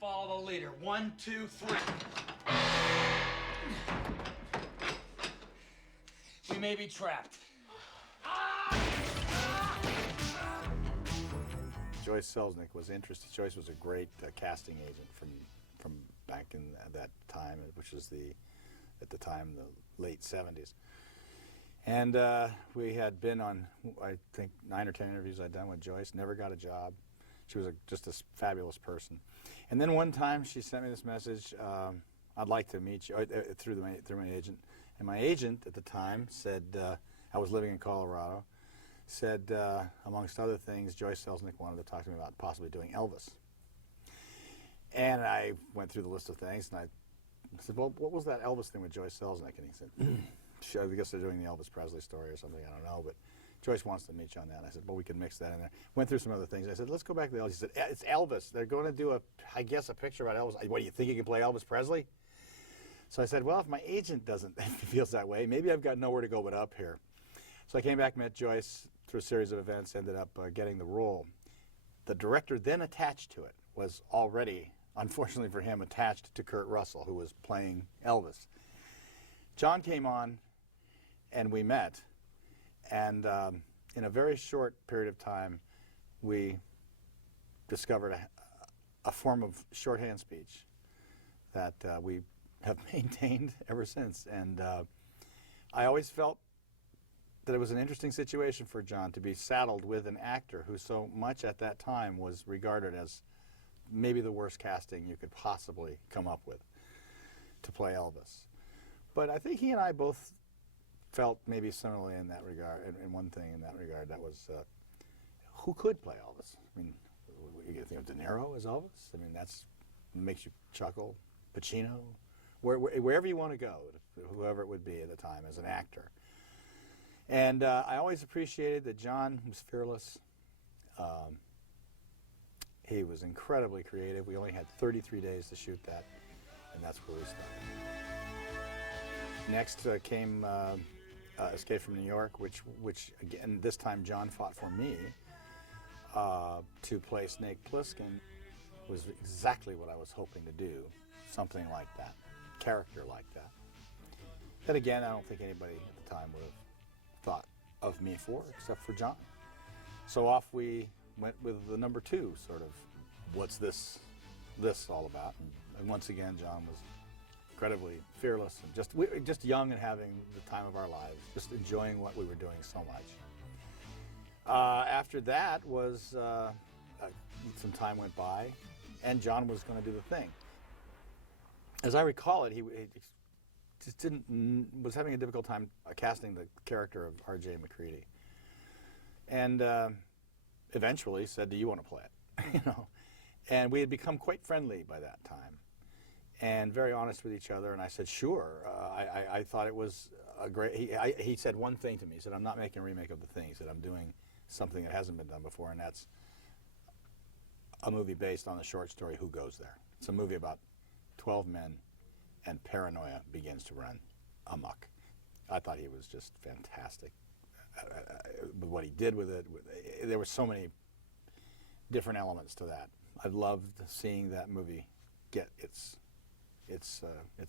Follow the leader. 1, 2, 3. We may be trapped. Joyce Selznick was interested. Joyce was a great casting agent from back in that time, which was at the time the late 70s. And we had been on, I think, 9 or 10 interviews I'd done with Joyce. Never got a job. She was just a fabulous person. And then one time she sent me this message. I'd like to meet you through my agent. And my agent at the time said, I was living in Colorado. Said, amongst other things, Joyce Selznick wanted to talk to me about possibly doing Elvis. And I went through the list of things, and I said, well, what was that Elvis thing with Joyce Selznick? And he said, I guess they're doing the Elvis Presley story or something, I don't know, but Joyce wants to meet you on that. And I said, well, we can mix that in there. Went through some other things. I said, let's go back to the Elvis. He said, it's Elvis. They're going to do, I guess, a picture about Elvis. What, do you think you can play Elvis Presley? So I said, well, if my agent feels that way, maybe I've got nowhere to go but up here. So I came back, met Joyce through a series of events, ended up getting the role. The director then attached to it was already, unfortunately for him, attached to Kurt Russell, who was playing Elvis. John came on, and we met, and in a very short period of time, we discovered a form of shorthand speech that we have maintained ever since. And I always felt that it was an interesting situation for John to be saddled with an actor who so much at that time was regarded as maybe the worst casting you could possibly come up with to play Elvis. But I think he and I both felt maybe similarly in that regard, in one thing in that regard, that was who could play Elvis? I mean, you think of De Niro as Elvis? I mean, that's makes you chuckle. Pacino, wherever you want to go, whoever it would be at the time as an actor. And I always appreciated that John was fearless. He was incredibly creative. We only had 33 days to shoot that, and that's where we started. Next came Escape from New York, which again, this time John fought for me to play Snake Plissken. Was exactly what I was hoping to do, something like that, character like that. That again, I don't think anybody at the time would have thought of me for, except for John. So off we went with the number 2, sort of, what's this all about? And once again, John was incredibly fearless and just young and having the time of our lives, just enjoying what we were doing so much. After that was, some time went by, and John was going to do the thing. As I recall it, he just was having a difficult time casting the character of R.J. McCready, and eventually said, "Do you want to play it?" You know, and we had become quite friendly by that time, and very honest with each other. And I said, "Sure." I thought it was a great. He said one thing to me. He said, "I'm not making a remake of the thing." He said, "I'm doing something that hasn't been done before, and that's a movie based on the short story Who Goes There." It's a movie about 12 men, and paranoia begins to run amok. I thought he was just fantastic with what he did with it. There were so many different elements to that. I loved seeing that movie get its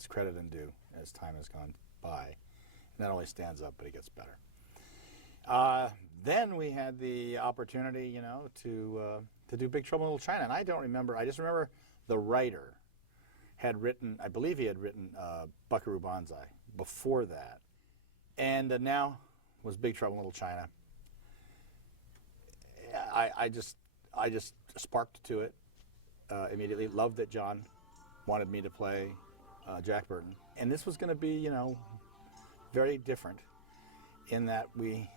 credit and due as time has gone by. It not only stands up, but it gets better. Then we had the opportunity, you know, to do Big Trouble in Little China, and I don't remember. I just remember the writer had written, I believe he had written Buckaroo Banzai before that, and now was Big Trouble in Little China. I just sparked to it immediately. Loved that John wanted me to play Jack Burton, and this was going to be, you know, very different in that we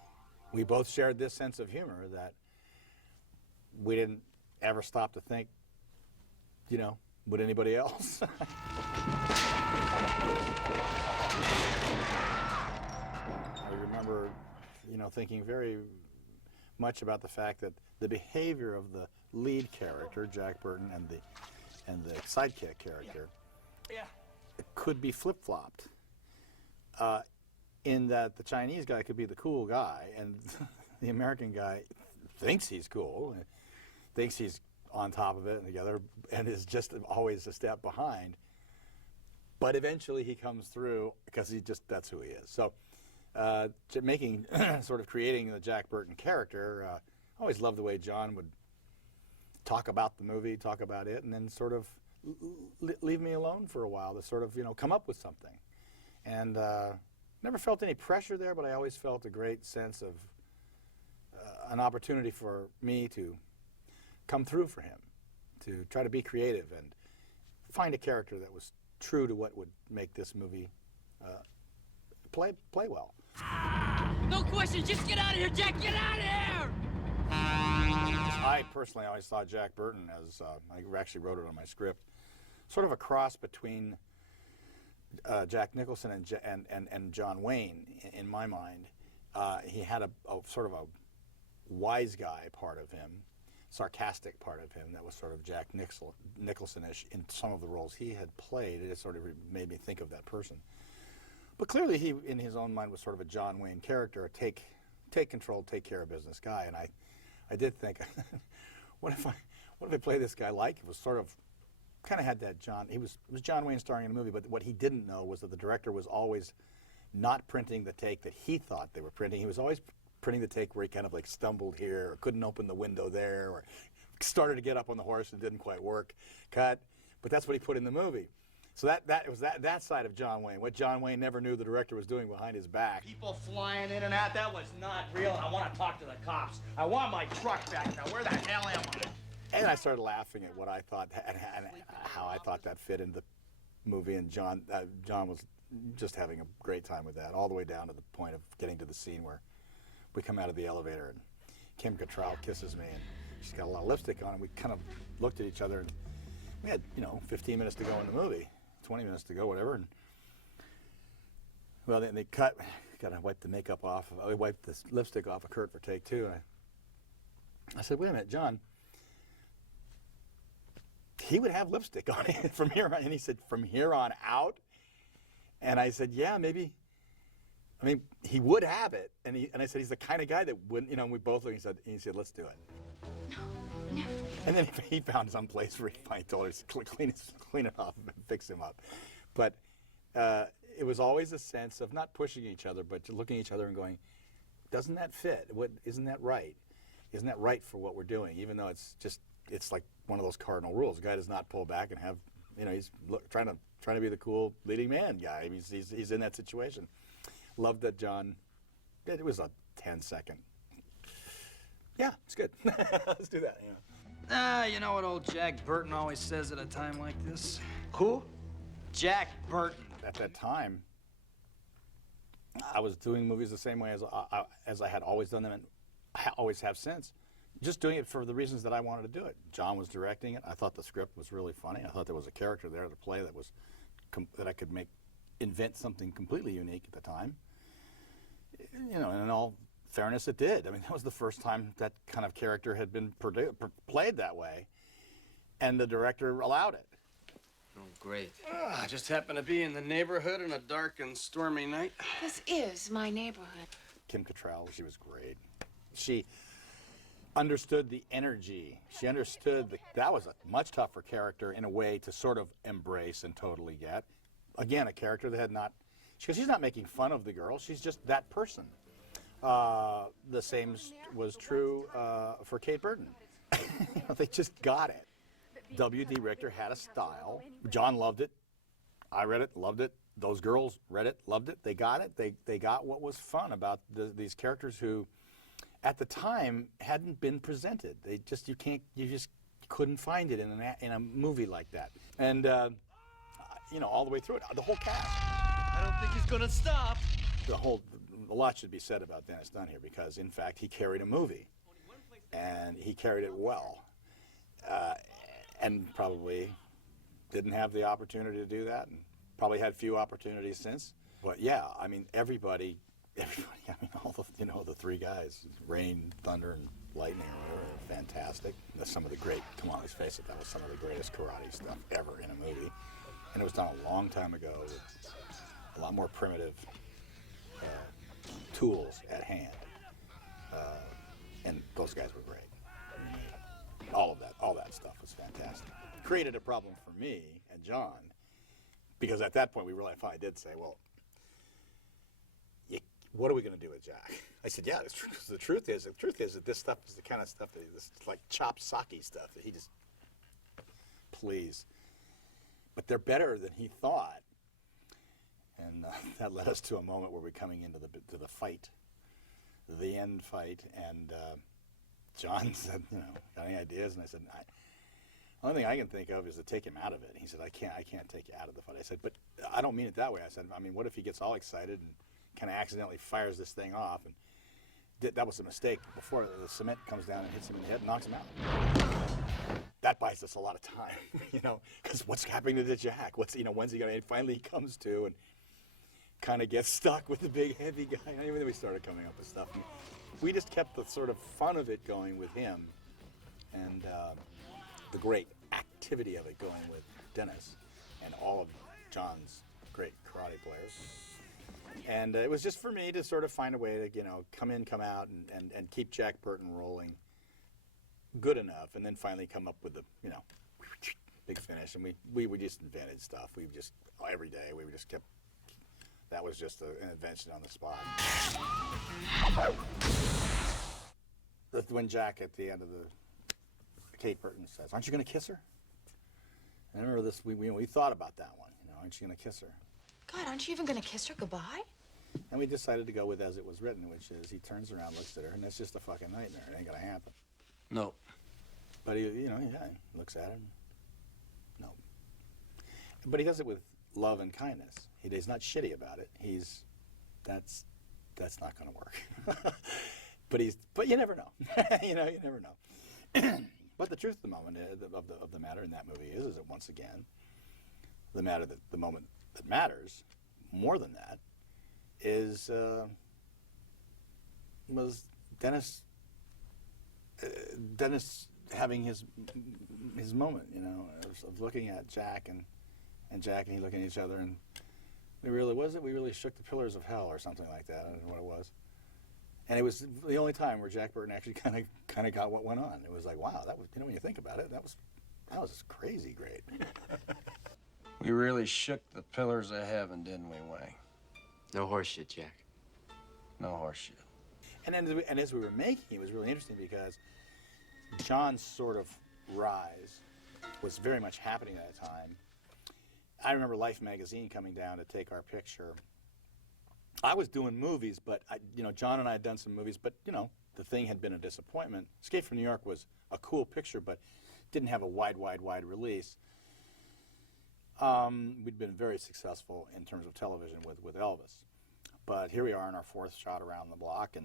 both shared this sense of humor that we didn't ever stop to think, you know, would anybody else? I remember, you know, thinking very much about the fact that the behavior of the lead character, Jack Burton, and the sidekick character, could be flip-flopped. In that the Chinese guy could be the cool guy, and the American guy thinks he's cool, thinks he's on top of it and together, and is just always a step behind. But eventually he comes through because that's who he is. So making, sort of creating the Jack Burton character, I always loved the way John would talk about the movie, talk about it, and then sort of leave me alone for a while to sort of, come up with something. And never felt any pressure there, but I always felt a great sense of an opportunity for me to come through for him, to try to be creative and find a character that was true to what would make this movie play well. No question, just get out of here, Jack, get out of here! I personally always thought Jack Burton, as I actually wrote it on my script, sort of a cross between Jack Nicholson and John Wayne in my mind. He had a sort of a wise guy part of him, sarcastic part of him that was sort of Jack Nicholson-ish in some of the roles he had played. It sort of made me think of that person. But clearly he, in his own mind, was sort of a John Wayne character, a take control, take care of business guy. And I did think, what if I play this guy like? It was sort of, kind of had that it was John Wayne starring in a movie, but what he didn't know was that the director was always not printing the take that he thought they were printing. He was always printing the take where he kind of like stumbled here, or couldn't open the window there, or started to get up on the horse and didn't quite work. Cut. But that's what he put in the movie. So that was that side of John Wayne, what John Wayne never knew the director was doing behind his back. People flying in and out, that was not real. I want to talk to the cops. I want my truck back now. Where the hell am I? And I started laughing at what I thought and how I thought that fit into the movie. And John was just having a great time with that, all the way down to the point of getting to the scene where we come out of the elevator and Kim Cattrall kisses me and she's got a lot of lipstick on, and we kind of looked at each other, and we had 15 minutes to go in the movie, 20 minutes to go, whatever. And well, then they cut. Got to wipe the makeup off. I wiped the lipstick off of Kurt for take two, and I said, "Wait a minute, John. He would have lipstick on it from here on." And he said, "From here on out?" And I said, "Yeah, maybe. I mean, he would have it." And I said, "He's the kind of guy that wouldn't." And we both looked. He said, "Let's do it." No. And then he found some place where he finally told her to clean it off and fix him up. But it was always a sense of not pushing each other, but looking at each other and going, "Doesn't that fit? Isn't that right? Isn't that right for what we're doing?" Even though it's like one of those cardinal rules. The guy does not pull back and have, he's trying to be the cool leading man guy. He's in that situation. Loved that John. It was a 10-second. Yeah, it's good. Let's do that. You know what old Jack Burton always says at a time like this? Who? Jack Burton. At that time, I was doing movies the same way as I had always done them, and I always have since. Just doing it for the reasons that I wanted to do it. John was directing it. I thought the script was really funny. I thought there was a character there to play that was that I could invent something completely unique at the time. And in all fairness, it did. I mean, that was the first time that kind of character had been played that way, and the director allowed it. Oh, great. I just happened to be in the neighborhood on a dark and stormy night. This is my neighborhood. Kim Cattrall, she was great. She understood the energy. She understood that was a much tougher character in a way to sort of embrace and totally get. Again, a character that had not, because she's not making fun of the girl, she's just that person. The same was true for Kate Burton. They just got it. W.D. Richter had a style. John loved it. I read it, loved it. Those girls read it, loved it. They got it. They got what was fun about these characters who, at the time, hadn't been presented. You just couldn't find it in a movie like that. And all the way through it, the whole cast. I don't think he's gonna stop. A lot should be said about Dennis Dunn here, because in fact he carried a movie, and he carried it well, and probably didn't have the opportunity to do that, and probably had few opportunities since. But yeah, I mean everybody, I mean all the three guys, Rain, Thunder, and Lightning, or whatever, fantastic. That's some of the great. Come on, let's face it, that was some of the greatest karate stuff ever in a movie, and it was done a long time ago with a lot more primitive tools at hand, and those guys were great. all that stuff was fantastic. Created a problem for me and John, because at that point we really finally did say, well, what are we going to do with Jack? I said, yeah, the truth is that this stuff is the kind of stuff that this like chopped sake stuff that he just, please. But they're better than he thought, and that led us to a moment where we're coming into the fight, the end fight, and John said, got any ideas? And I said, the only thing I can think of is to take him out of it. And he said, I can't take you out of the fight. I said, but I don't mean it that way. I said, I mean, what if he gets all excited and kind of accidentally fires this thing off? And that was a mistake. Before the cement comes down and hits him in the head and knocks him out. That buys us a lot of time, because what's happening to Jack? When's he going to, finally he comes to and kind of gets stuck with the big heavy guy. And then we started coming up with stuff. And we just kept the sort of fun of it going with him, and the great activity of it going with Dennis and all of John's great karate players. And it was just for me to sort of find a way to, come in, come out, and keep Jack Burton rolling good enough, and then finally come up with the, big finish. And we just invented stuff. We just, every day, we just kept, that was just an invention on the spot. When Jack, at the end of Kate Burton says, aren't you going to kiss her? And I remember this, we thought about that one, aren't you going to kiss her? God, aren't you even going to kiss her goodbye? And we decided to go with as it was written, which is he turns around, looks at her, and that's just a fucking nightmare. It ain't going to happen. No. But he looks at her. No. But he does it with love and kindness. He's not shitty about it. That's not going to work. But you never know. You never know. But the truth of the moment of the matter in that movie is that once again, the moment that matters more than that was Dennis having his moment, of looking at Jack and Jack and he looking at each other, and we really shook the pillars of hell or something like that. I don't know what it was. And it was the only time where Jack Burton actually kind of got what went on. It was like, wow, that was, when you think about it, that was crazy great. We really shook the pillars of heaven, didn't we, Wang? No horseshit, Jack. No horseshit. And as we were making it was really interesting because John's sort of rise was very much happening at that time. I remember Life magazine coming down to take our picture. I was doing movies, but John and I had done some movies, but the thing had been a disappointment. Escape from New York was a cool picture, but didn't have a wide release. We'd been very successful in terms of television with Elvis, but here we are in our fourth shot around the block,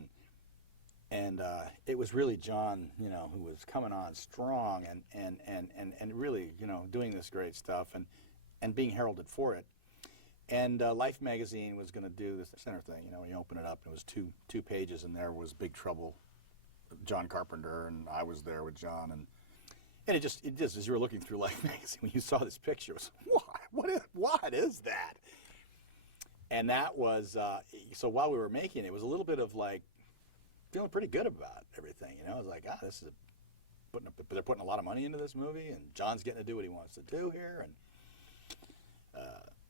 and it was really John, who was coming on strong and really, doing this great stuff and being heralded for it. And Life magazine was going to do this center thing, you open it up, and it was two pages, and there was Big Trouble, John Carpenter, and I was there with John, and it just, as you were looking through Life magazine, when you saw this picture, it was, what is that? And that was, so while we were making it, it was a little bit of like, feeling pretty good about everything, I was like, this is, they're putting a lot of money into this movie, and John's getting to do what he wants to do here, and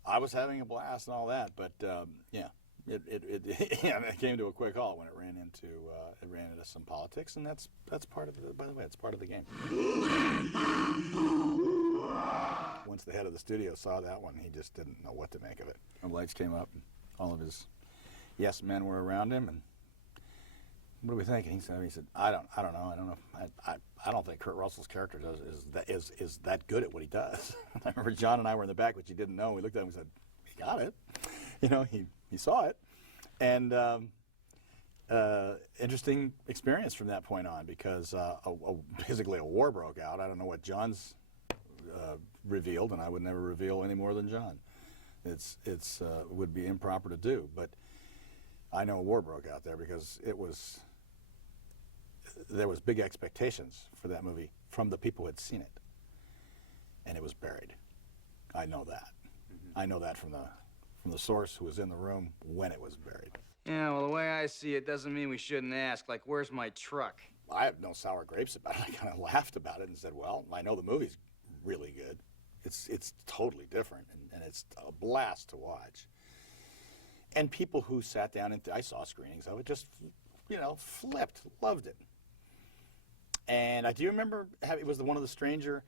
I was having a blast and all that, but it came to a quick halt when it ran into some politics, and that's part of the, by the way, it's part of the game. Once the head of the studio saw that one, he just didn't know what to make of it. The lights came up, and all of his yes men were around him, and what are we thinking? He said, I don't know. I don't think Kurt Russell's character is that good at what he does. I remember John and I were in the back, which he didn't know. We looked at him and said, he got it. He saw it. And interesting experience from that point on, because basically a war broke out. I don't know what John's revealed, and I would never reveal any more than John. It would be improper to do, but I know a war broke out there because there was big expectations for that movie from the people who had seen it, and it was buried. I know that. Mm-hmm. I know that from the source who was in the room when it was buried. Yeah, well, the way I see it doesn't mean we shouldn't ask, like, where's my truck? I have no sour grapes about it. I kind of laughed about it and said, well, I know the movie's really good. It's totally different, and it's a blast to watch. And people who sat down and I saw screenings of it, just, flipped, loved it. And I do remember it was one of the stranger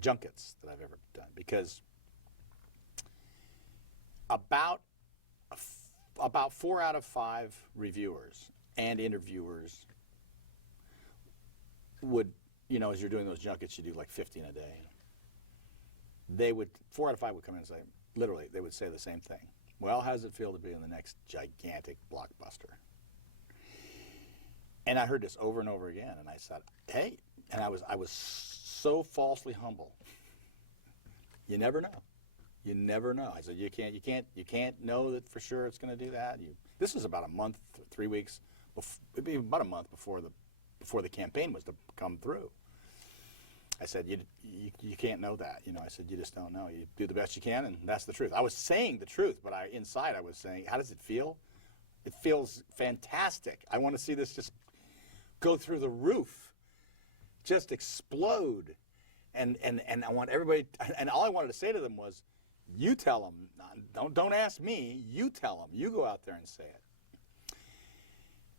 junkets that I've ever done, because about 4 out of 5 reviewers and interviewers would, as you're doing those junkets, you do like 15 a day. 4 out of 5 would come in and say, literally, they would say the same thing. Well, how does it feel to be in the next gigantic blockbuster? And I heard this over and over again, and I said, hey, and I was so falsely humble. You never know. You never know. I said, you can't know that for sure it's going to do that. This was about a month, 3 weeks, it'd be about a month before the campaign was to come through. I said, you can't know that. I said, you just don't know. You do the best you can, and that's the truth. I was saying the truth, but inside I was saying, how does it feel? It feels fantastic. I want to see this just go through the roof, just explode. And I want everybody, and all I wanted to say to them was, you tell them, don't ask me, you tell them. You go out there and say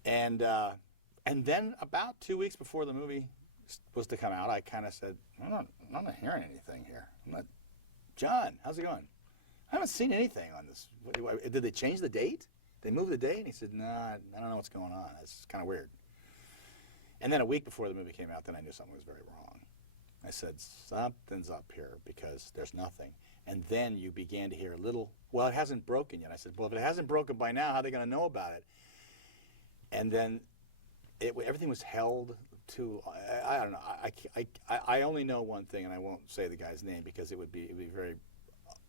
it. And then about 2 weeks before the movie was to come out, I kind of said, I'm not hearing anything here. John, how's it going? I haven't seen anything on this. Did they change the date? They moved the date? And he said, nah, I don't know what's going on. It's kind of weird. And then a week before the movie came out, then I knew something was very wrong. I said, something's up here, because there's nothing. And then you began to hear a little, well, it hasn't broken yet. I said, well, if it hasn't broken by now, how are they going to know about it? And then everything was held to, I don't know. I only know one thing, and I won't say the guy's name because it would be very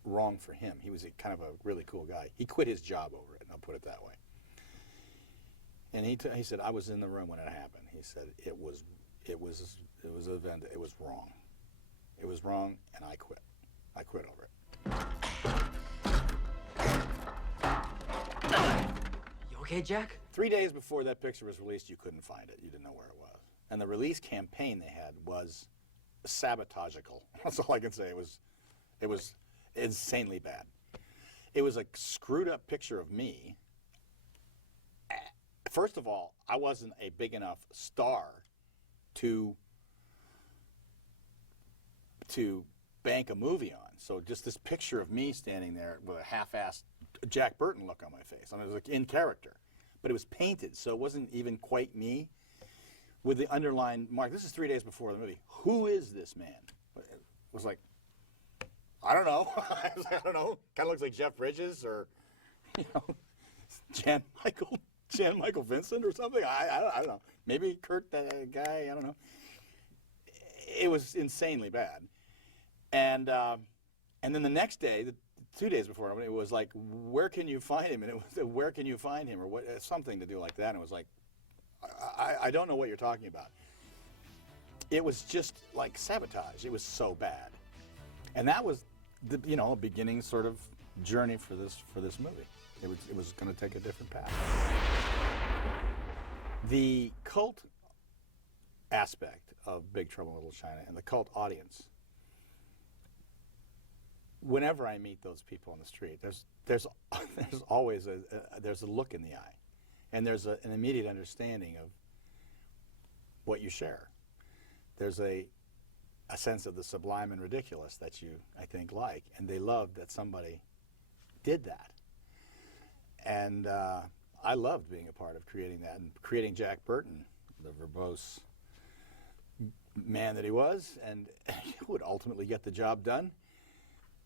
wrong for him. He was kind of a really cool guy. He quit his job over it, and I'll put it that way. And he said, I was in the room when it happened. He said, it was an event. It was wrong. It was wrong, and I quit. I quit over it. You okay, Jack? 3 days before that picture was released, you couldn't find it. You didn't know where it was. And the release campaign they had was sabotagical. That's all I can say. It was insanely bad. It was a screwed up picture of me. First of all, I wasn't a big enough star to bank a movie on. So just this picture of me standing there with a half-assed Jack Burton look on my face. I mean, it was like in character. But it was painted, so it wasn't even quite me. With the underlined mark, this is 3 days before the movie. Who is this man? It was like, I don't know. I don't know. Kind of looks like Jeff Bridges or, Jan Michael Vincent or something. I don't know. Maybe Kurt, that guy. I don't know. It was insanely bad. And then the next day, 2 days before, it was like, where can you find him? And it was, where can you find him? Or what, something to do like that. And it was like, I don't know what you're talking about. It was just like sabotage. It was so bad. And that was the beginning sort of journey for this movie. It was going to take a different path. The cult aspect of Big Trouble in Little China and the cult audience, whenever I meet those people on the street, there's always there's a look in the eye, and there's an immediate understanding of what you share. There's a sense of the sublime and ridiculous that you, I think, like, and they love that somebody did that. And I loved being a part of creating that and creating Jack Burton, the verbose man that he was, and he would ultimately get the job done.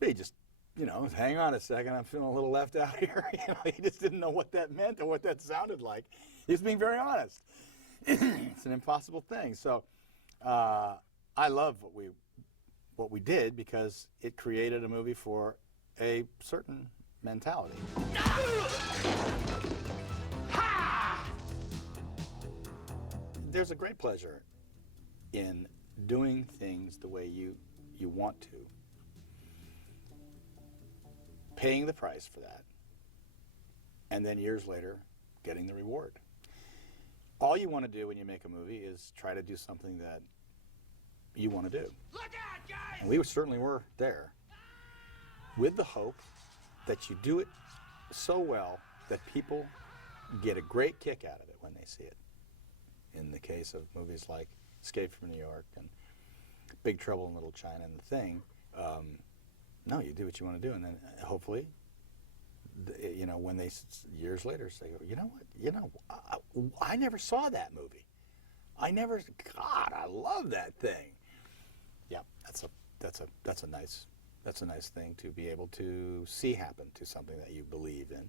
But he just, hang on a second, I'm feeling a little left out here. He just didn't know what that meant or what that sounded like. He was being very honest. It's an impossible thing. So I love what we did because it created a movie for a certain mentality. There's a great pleasure in doing things the way you want to, paying the price for that, and then years later getting the reward. All you want to do when you make a movie is try to do something that you want to do. Look out, guys! And we certainly were there with the hope that you do it so well that people get a great kick out of it when they see it. In the case of movies like Escape from New York and Big Trouble in Little China and The Thing, no, you do what you want to do, and then hopefully, you know, when they years later say, you know what, you know, I never saw that movie. God, I love that thing. Yeah, that's a nice thing to be able to see happen to something that you believe in.